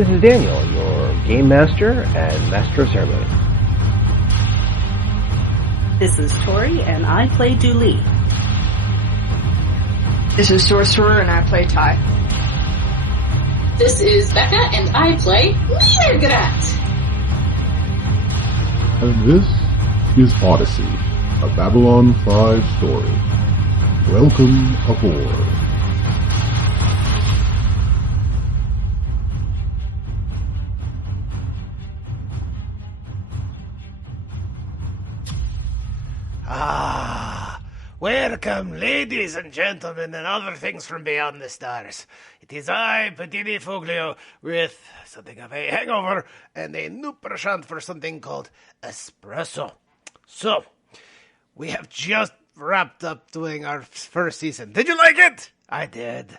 This is Daniel, your Game Master and Master of Ceremony. This is Tori, and I play Dooley. This is Sorcerer, and I play Ty. This is Becca, and I play Leargrat. And this is Odyssey, a Babylon 5 story. Welcome aboard. Welcome, ladies and gentlemen, and other things from beyond the stars. It is I, Padini Foglio, with something of a hangover and a new penchant for something called espresso. So, we have just wrapped up doing our first season. Did you like it? I did.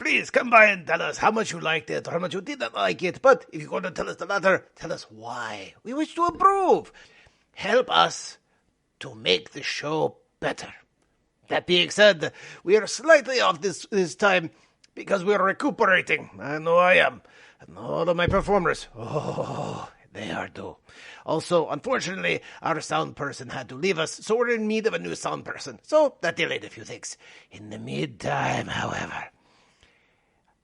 Please come by and tell us how much you liked it or how much you didn't like it. But if you're going to tell us the latter, tell us why. We wish to improve. Help us to make the show better. That being said, we are slightly off this time because we are recuperating. I know I am. And all of my performers, they are too. Also, unfortunately, our sound person had to leave us, so we're in need of a new sound person. So that delayed a few things. In the meantime, however,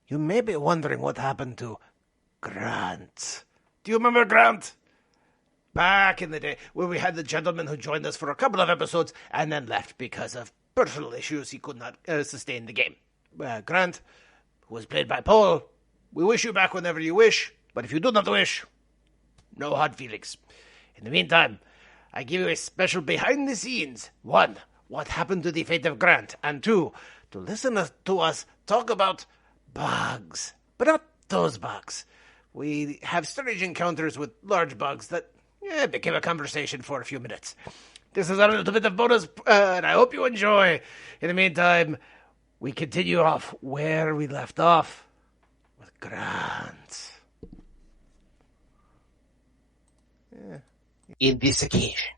you may be wondering what happened to Grant. Do you remember Grant? Back in the day, where we had the gentleman who joined us for a couple of episodes and then left because of personal issues. He could not sustain the game. Grant, who was played by Paul, we wish you back whenever you wish, but if you do not wish, no hard feelings. In the meantime, I give you a special behind the scenes. 1, what happened to the fate of Grant, and 2, to listen to us talk about bugs, but not those bugs. We have strange encounters with large bugs that became a conversation for a few minutes. This is a little bit of bonus, and I hope you enjoy. In the meantime, we continue off where we left off with Grant. In this occasion,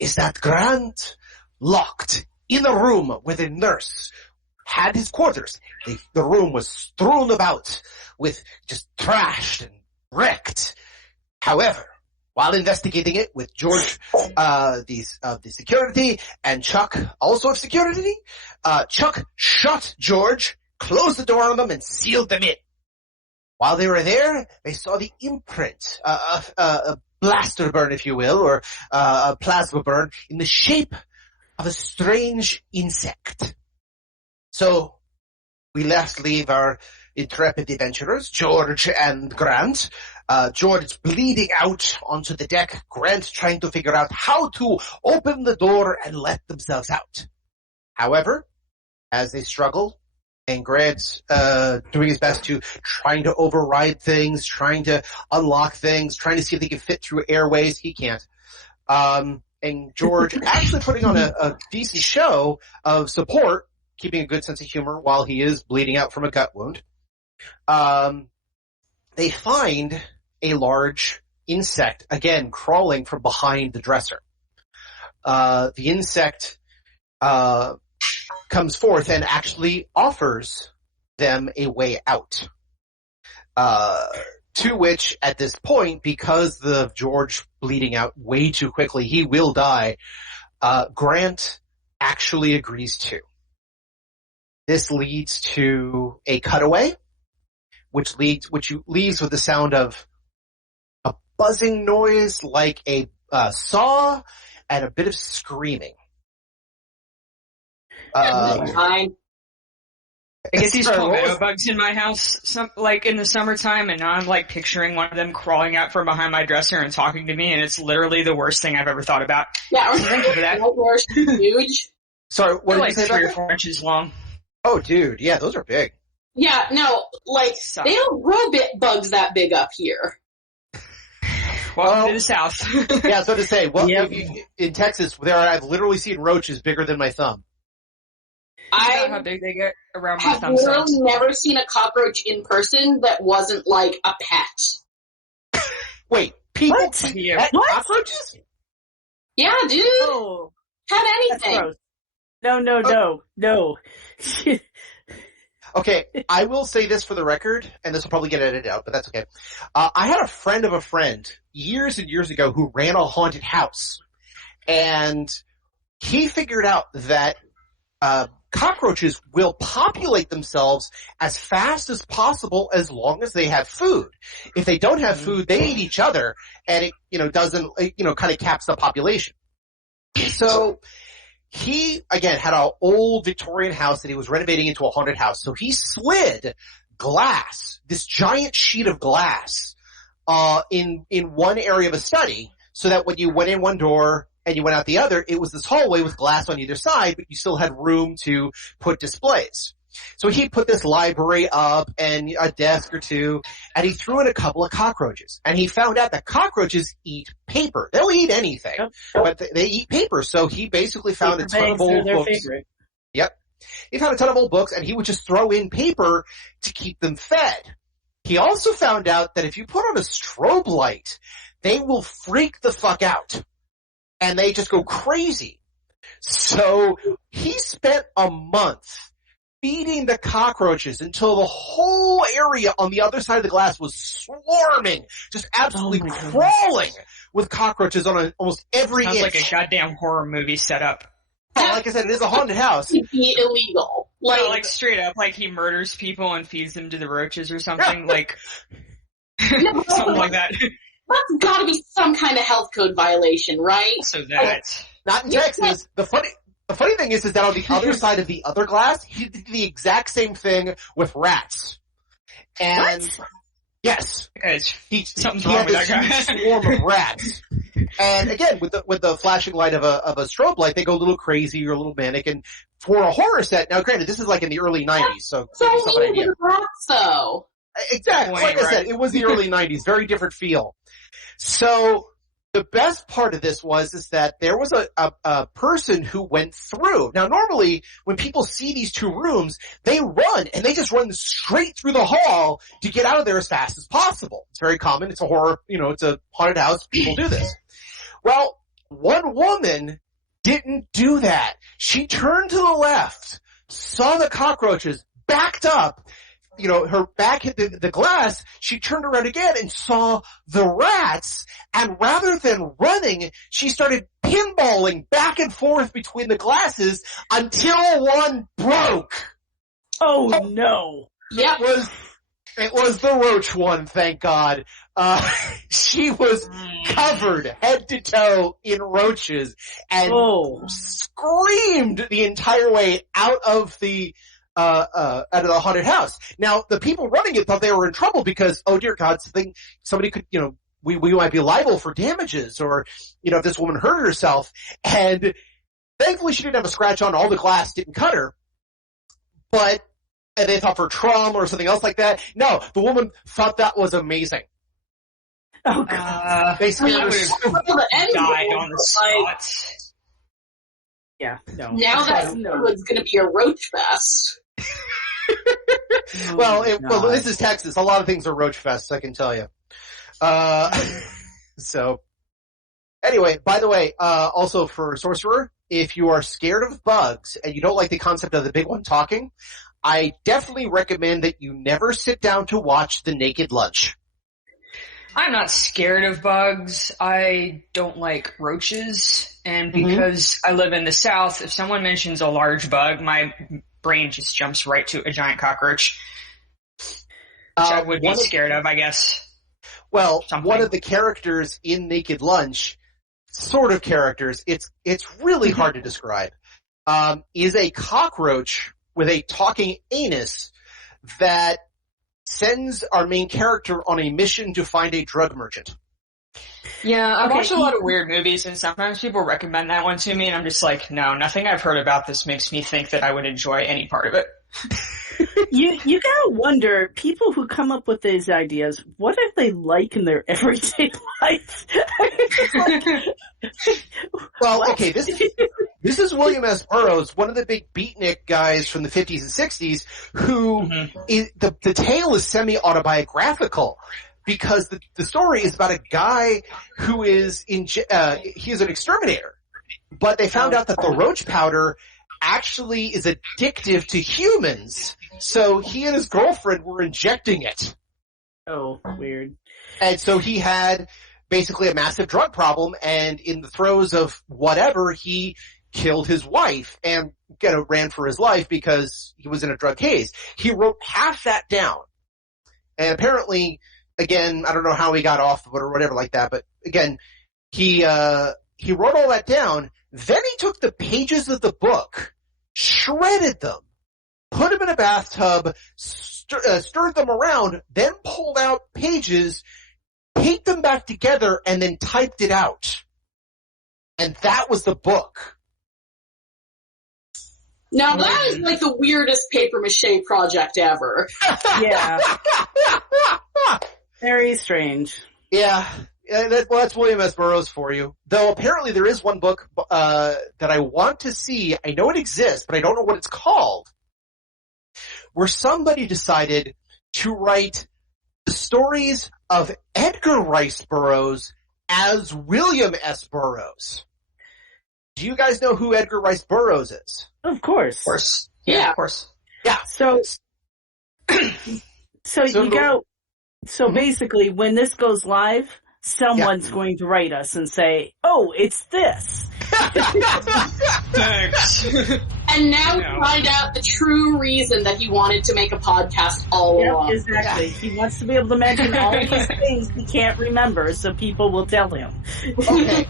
is that Grant locked in a room with a nurse, had his quarters. The room was strewn about with just trashed and wrecked. However, while investigating it with George, the security, and Chuck, also of security, Chuck shot George, closed the door on them, and sealed them in. While they were there, they saw the imprint, a blaster burn, if you will, or a plasma burn, in the shape of a strange insect. So, we leave our intrepid adventurers, George and Grant. George bleeding out onto the deck, Grant trying to figure out how to open the door and let themselves out. However, as they struggle, and Grant's doing his best to trying to override things, trying to unlock things, trying to see if they can fit through airways, he can't. And George actually putting on a decent show of support, keeping a good sense of humor while he is bleeding out from a gut wound. They find a large insect, again, crawling from behind the dresser. The insect comes forth and actually offers them a way out. To which, at this point, because of George bleeding out way too quickly, he will die, Grant actually agrees to. This leads to a cutaway, which leaves with the sound of a buzzing noise like a saw and a bit of screaming. I get these palmetto bugs in my house, like in the summertime, and now I'm like picturing one of them crawling out from behind my dresser and talking to me, and it's literally the worst thing I've ever thought about. Yeah, or thank you for that. Huge. Sorry, what They're did like you say? 3 or 4 inches long. Oh, dude, yeah, those are big. Yeah, no, like, they don't grow bugs that big up here. Welcome to the South. Yeah, so to say, Yep. in Texas, I've literally seen roaches bigger than my thumb. I how big they get around my have thumb literally size. never seen a cockroach in person that wasn't like a pet. Wait, people What? pet What? cockroaches? Yeah, dude. Oh, Had that's anything. gross. No. Okay, I will say this for the record, and this will probably get edited out, but that's okay. I had a friend of a friend years and years ago who ran a haunted house, and he figured out that cockroaches will populate themselves as fast as possible as long as they have food. If they don't have food, they eat each other, and it kind of caps the population. So he, again, had an old Victorian house that he was renovating into a haunted house. So he slid glass, this giant sheet of glass, in one area of a study, so that when you went in one door and you went out the other, it was this hallway with glass on either side, but you still had room to put displays. So he put this library up and a desk or two, and he threw in a couple of cockroaches. And he found out that cockroaches eat paper. They'll eat anything, but they eat paper. So he basically found a ton of old books. Favorite. Yep. He found a ton of old books, and he would just throw in paper to keep them fed. He also found out that if you put on a strobe light, they will freak the fuck out. And they just go crazy. So he spent a month feeding the cockroaches until the whole area on the other side of the glass was swarming, just absolutely crawling with cockroaches on almost every inch. Sounds like a goddamn horror movie setup. Oh, like I said, it is a haunted house. It'd be illegal. Like straight up, like he murders people and feeds them to the roaches or something, like something like that. That's gotta be some kind of health code violation, right? So that. Not in Texas. The funny thing is that on the other side of the other glass, he did the exact same thing with rats. And what? Yes, something's wrong with that guy. Swarm of rats. And again, with the flashing light of a strobe light, they go a little crazy or a little manic. And for a horror set, now granted, this is like in the early '90s, so with rats, though. Exactly. Like I said, it was the early '90s, very different feel. So the best part of this is that there was a person who went through. Now normally when people see these two rooms, they run and they just run straight through the hall to get out of there as fast as possible. It's very common. It's a horror, it's a haunted house. People do this. Well, one woman didn't do that. She turned to the left, saw the cockroaches, backed up, her back hit the glass, she turned around again and saw the rats, and rather than running, she started pinballing back and forth between the glasses until one broke. Oh no. Yep. It was the roach one, thank God. She was covered head to toe in roaches and screamed the entire way out of the haunted house. Now, the people running it thought they were in trouble because, oh dear God, somebody could, we might be liable for damages, or, if this woman hurt herself. And thankfully she didn't have a scratch on, all the glass didn't cut her. But, and they thought for trauma or something else like that. No, the woman thought that was amazing. Oh God. They scared her died on the spot. Yeah, no. Now that it's going to be a roach fest. Well, this is Texas. A lot of things are roach fests, I can tell you. So, anyway, by the way, also for Sorcerer, if you are scared of bugs and you don't like the concept of the big one talking, I definitely recommend that you never sit down to watch The Naked Lunch. I'm not scared of bugs. I don't like roaches. And because I live in the South, if someone mentions a large bug, my brain just jumps right to a giant cockroach. Which I would be scared of, I guess. Well, one of the characters in Naked Lunch, sort of characters, it's really hard to describe, is a cockroach with a talking anus that sends our main character on a mission to find a drug merchant. Yeah, I've watched a lot of weird movies, and sometimes people recommend that one to me, and I'm just like, no, nothing I've heard about this makes me think that I would enjoy any part of it. You gotta wonder, people who come up with these ideas, what are they like in their everyday life? Well, okay, this is William S. Burroughs, one of the big beatnik guys from the 50s and 60s, who the tale is semi-autobiographical. Because the story is about a guy who is he is an exterminator, but they found out that the roach powder actually is addictive to humans, so he and his girlfriend were injecting it. Oh, weird. And so he had basically a massive drug problem, and in the throes of whatever, he killed his wife and ran for his life because he was in a drug haze. He wrote half that down. And apparently, again, I don't know how he got off of it or whatever like that, but again, he wrote all that down. Then he took the pages of the book, shredded them, put them in a bathtub, stirred them around, then pulled out pages, taped them back together, and then typed it out. And that was the book. Now that is like the weirdest papier-mâché project ever. Yeah. Very strange. Yeah. That's William S. Burroughs for you. Though apparently there is one book that I want to see. I know it exists, but I don't know what it's called. Where somebody decided to write the stories of Edgar Rice Burroughs as William S. Burroughs. Do you guys know who Edgar Rice Burroughs is? Of course. Of course. Yeah. Of course. Yeah. So basically, when this goes live, someone's going to write us and say, "Oh, it's this." Thanks. And now we find out the true reason that he wanted to make a podcast all along. Exactly. Yeah. He wants to be able to mention all of these things he can't remember, so people will tell him. Okay.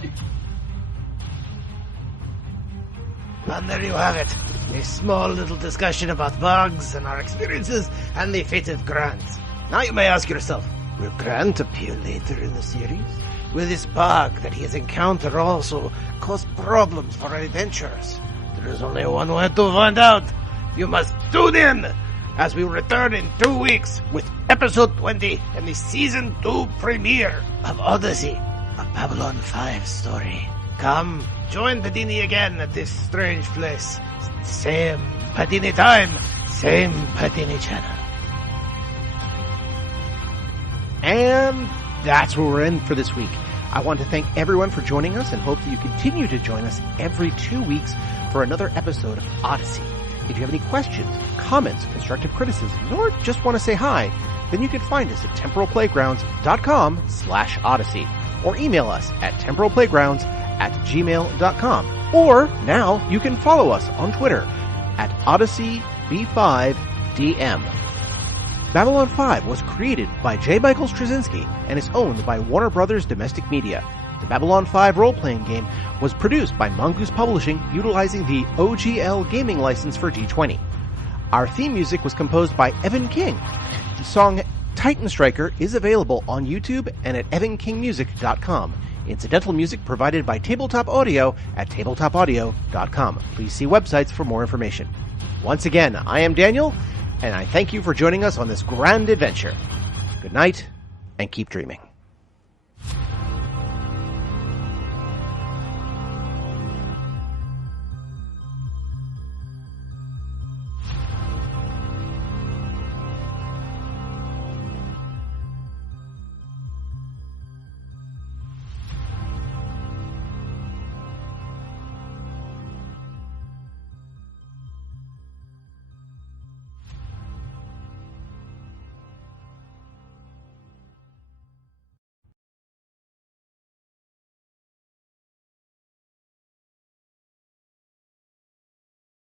And there you have it. A small little discussion about bugs and our experiences and the fate of Grant. Now you may ask yourself, will Grant appear later in the series? Will this bug that he has encountered also cause problems for our adventurers? There is only one way to find out. You must tune in as we return in 2 weeks with episode 20 and the season 2 premiere of Odyssey, a Babylon 5 story. Come, join Padini again at this strange place. Same Padini time, same Padini channel. And that's where we're in for this week. I want to thank everyone for joining us and hope that you continue to join us every 2 weeks for another episode of Odyssey. If you have any questions, comments, constructive criticisms, or just want to say hi, then you can find us at temporalplaygrounds.com/Odyssey or email us at temporalplaygrounds@gmail.com. Or now you can follow us on Twitter at OdysseyB5DM. Babylon 5 was created by J. Michael Straczynski and is owned by Warner Brothers Domestic Media. The Babylon 5 role-playing game was produced by Mongoose Publishing utilizing the OGL gaming license for D20. Our theme music was composed by Evan King. The song Titan Striker is available on YouTube and at evankingmusic.com. Incidental music provided by Tabletop Audio at tabletopaudio.com. Please see websites for more information. Once again, I am Daniel, and I thank you for joining us on this grand adventure. Good night, and keep dreaming.